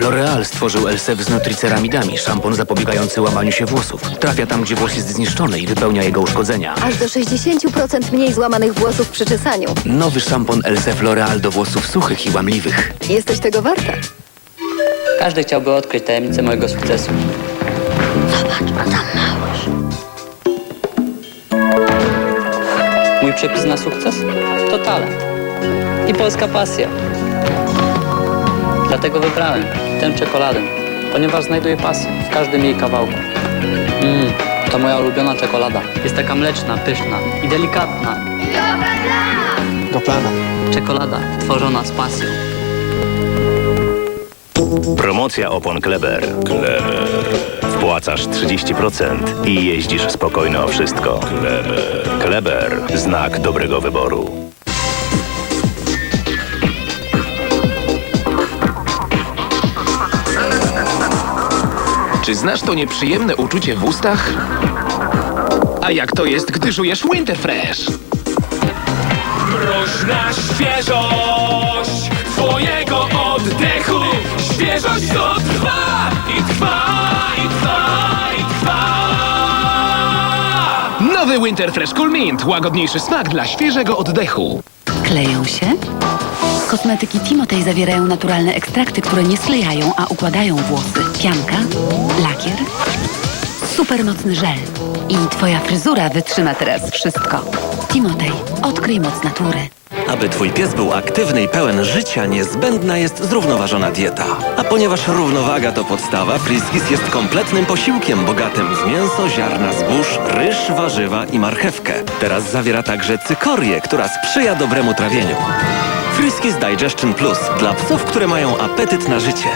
L'Oreal stworzył Elsev z nutriceramidami, szampon zapobiegający łamaniu się włosów. Trafia tam, gdzie włos jest zniszczony i wypełnia jego uszkodzenia. Aż do 60% mniej złamanych włosów przy czesaniu. Nowy szampon Elsev L'Oreal do włosów suchych i łamliwych. Jesteś tego warta. Każdy chciałby odkryć tajemnicę mojego sukcesu. Zobacz, a no tam małość. Mój przepis na sukces to talent i polska pasja. Dlatego wybrałem tę czekoladę, ponieważ znajduję pasję w każdym jej kawałku. Mmm, to moja ulubiona czekolada. Jest taka mleczna, pyszna i delikatna. Goplana. Czekolada tworzona z pasją. Promocja opon Kleber. Kleber. Wpłacasz 30% i jeździsz spokojnie o wszystko. Kleber. Kleber. Znak dobrego wyboru. Czy znasz to nieprzyjemne uczucie w ustach? A jak to jest, gdy żujesz Winterfresh? Mrożna świeżość twojego oddechu Świeżość to trwa i trwa i trwa i trwa Nowy Winterfresh Cool Mint Łagodniejszy smak dla świeżego oddechu Kleją się? Kosmetyki Timotej zawierają naturalne ekstrakty, które nie sklejają, a układają włosy. Pianka, lakier, supermocny żel. I twoja fryzura wytrzyma teraz wszystko. Timotej, odkryj moc natury. Aby twój pies był aktywny i pełen życia, niezbędna jest zrównoważona dieta. A ponieważ równowaga to podstawa, Friskis jest kompletnym posiłkiem bogatym w mięso, ziarna, zbóż, ryż, warzywa i marchewkę. Teraz zawiera także cykorię, która sprzyja dobremu trawieniu. Friskies Digestion Plus dla psów, które mają apetyt na życie.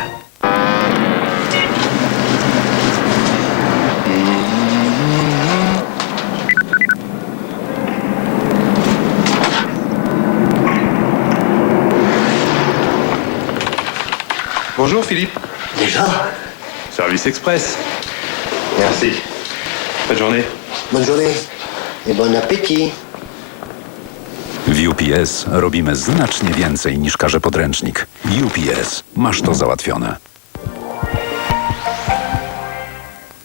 Bonjour Philippe. Déjà Service Express. Merci. Merci. Bonne journée. Bonne journée. Et bon appétit. W UPS robimy znacznie więcej niż każe podręcznik. UPS, masz to załatwione.